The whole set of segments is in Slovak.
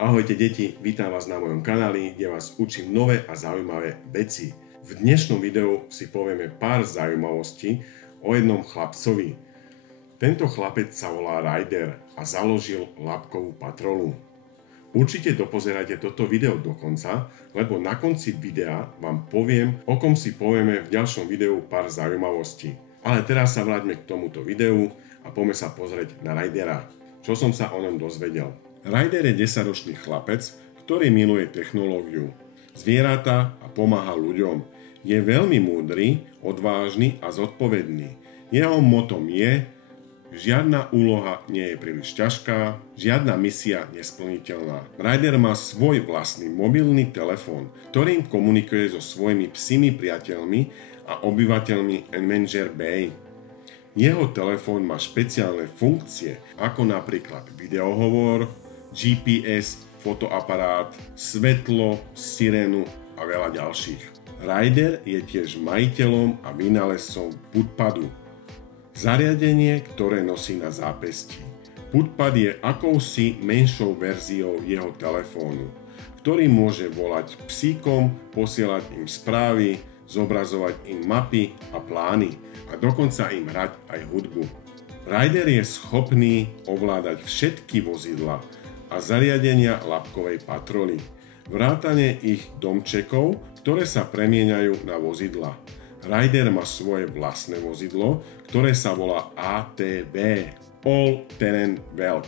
Ahojte deti, vítam vás na mojom kanáli, kde vás učím nové a zaujímavé veci. V dnešnom videu si povieme pár zaujímavostí o jednom chlapcovi. Tento chlapec sa volá Ryder a založil labkovú patrolu. Určite dopozerajte toto video do konca, lebo na konci videa vám poviem, o kom si povieme v ďalšom videu pár zaujímavostí. Ale teraz sa vráťme k tomuto videu a poďme sa pozrieť na Rydera. Čo som sa o ňom dozvedel. Ryder je 10-ročný chlapec, ktorý miluje technológiu, zvieratá a pomáha ľuďom. Je veľmi múdry, odvážny a zodpovedný. Jeho motom je: žiadna úloha nie je príliš ťažká, žiadna misia nesplniteľná. Ryder má svoj vlastný mobilný telefón, ktorým komunikuje so svojimi psími priateľmi a obyvateľmi Adventure Bay. Jeho telefón má špeciálne funkcie, ako napríklad videohovor, GPS, fotoaparát, svetlo, sirénu a veľa ďalších. Ryder je tiež majiteľom a vynálezcom Putpadu, zariadenie, ktoré nosí na zápesti. Putpad je akousi menšou verziou jeho telefónu, ktorý môže volať psíkom, posielať im správy, zobrazovať im mapy a plány a dokonca im hrať aj hudbu. Ryder je schopný ovládať všetky vozidlá a zariadenia labkovej patroly, vrátane ich domčekov, ktoré sa premieňajú na vozidla. Ryder má svoje vlastné vozidlo, ktoré sa volá ATV, All Terrain Velk.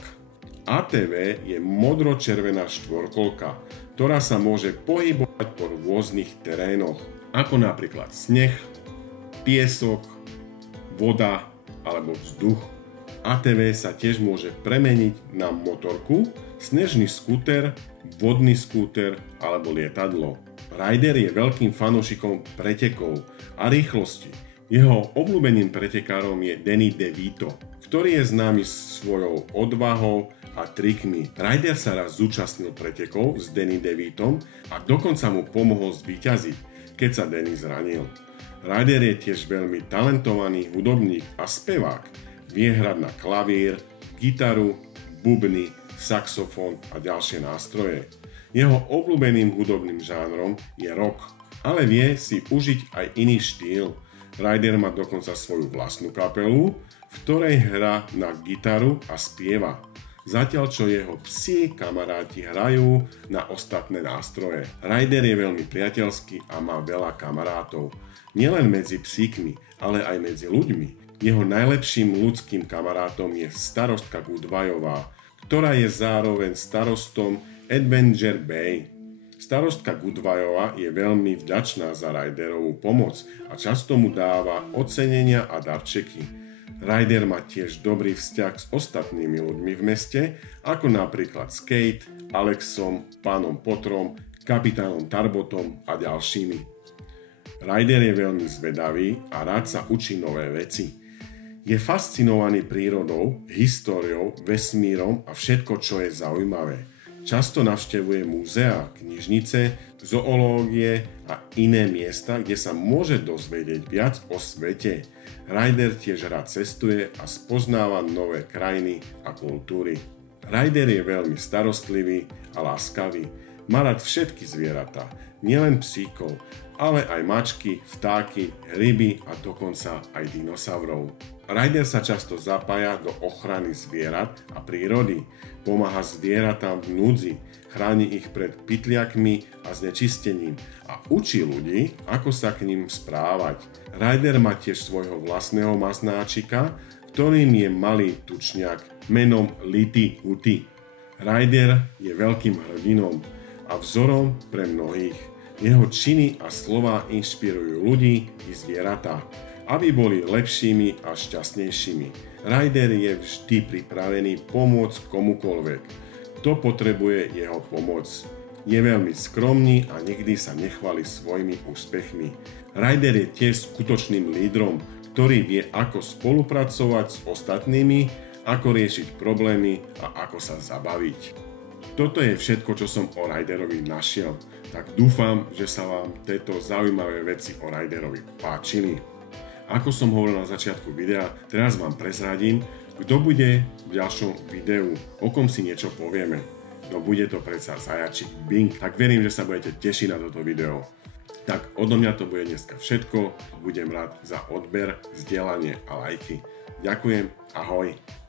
ATV je modro-červená štvorkolka, ktorá sa môže pohybovať po rôznych terénoch, ako napríklad sneh, piesok, voda alebo vzduch. ATV sa tiež môže premeniť na motorku, snežný skúter, vodný skúter alebo lietadlo. Ryder je veľkým fanúšikom pretekov a rýchlosti. Jeho obľúbeným pretekárom je Danny DeVito, ktorý je známy svojou odvahou a trikmi. Ryder sa raz zúčastnil pretekov s Danny DeVitom a dokonca mu pomohol zvíťaziť, keď sa Danny zranil. Ryder je tiež veľmi talentovaný hudobník a spevák. Vie hrať na klavír, gitaru, bubny, saxofón a ďalšie nástroje. Jeho obľúbeným hudobným žánrom je rock, ale vie si užiť aj iný štýl. Ryder má dokonca svoju vlastnú kapelu, v ktorej hrá na gitaru a spieva, zatiaľ čo jeho psi kamaráti hrajú na ostatné nástroje. Ryder je veľmi priateľský a má veľa kamarátov, nielen medzi psíkmi, ale aj medzi ľuďmi. Jeho najlepším ľudským kamarátom je starostka Goodwayová, ktorá je zároveň starostom Adventure Bay. Starostka Goodwayová je veľmi vďačná za Ryderovú pomoc a často mu dáva ocenenia a darčeky. Ryder má tiež dobrý vzťah s ostatnými ľuďmi v meste, ako napríklad s Kate, Alexom, pánom Potrom, kapitánom Tarbotom a ďalšími. Ryder je veľmi zvedavý a rád sa učí nové veci. Je fascinovaný prírodou, históriou, vesmírom a všetko, čo je zaujímavé. Často navštevuje múzea, knižnice, zoológie a iné miesta, kde sa môže dozvedieť viac o svete. Ryder tiež rád cestuje a spoznáva nové krajiny a kultúry. Ryder je veľmi starostlivý a láskavý. Má rád všetky zvieratá, nielen psíkov, ale aj mačky, vtáky, ryby a dokonca aj dinosaurov. Ryder sa často zapája do ochrany zvierat a prírody, pomáha zvieratám v núdzi, chráni ich pred pytliakmi a znečistením a učí ľudí, ako sa k ním správať. Ryder má tiež svojho vlastného masnáčika, ktorým je malý tučniak menom Litty Hutty. Ryder je veľkým hrdinom a vzorom pre mnohých. Jeho činy a slová inšpirujú ľudí i zvieratá, aby boli lepšími a šťastnejšími. Ryder je vždy pripravený pomôcť komukoľvek, kto potrebuje jeho pomoc. Je veľmi skromný a nikdy sa nechváli svojimi úspechmi. Ryder je tiež skutočným lídrom, ktorý vie, ako spolupracovať s ostatnými, ako riešiť problémy a ako sa zabaviť. Toto je všetko, čo som o Ryderovi našiel, tak dúfam, že sa vám tieto zaujímavé veci o Ryderovi páčili. Ako som hovoril na začiatku videa, teraz vám prezradím, kto bude v ďalšom videu, o kom si niečo povieme. No bude to predsa zajačík Bing. Tak verím, že sa budete tešiť na toto video. Tak odo mňa to bude dneska všetko. Budem rád za odber, zdieľanie a lajky. Ďakujem, ahoj.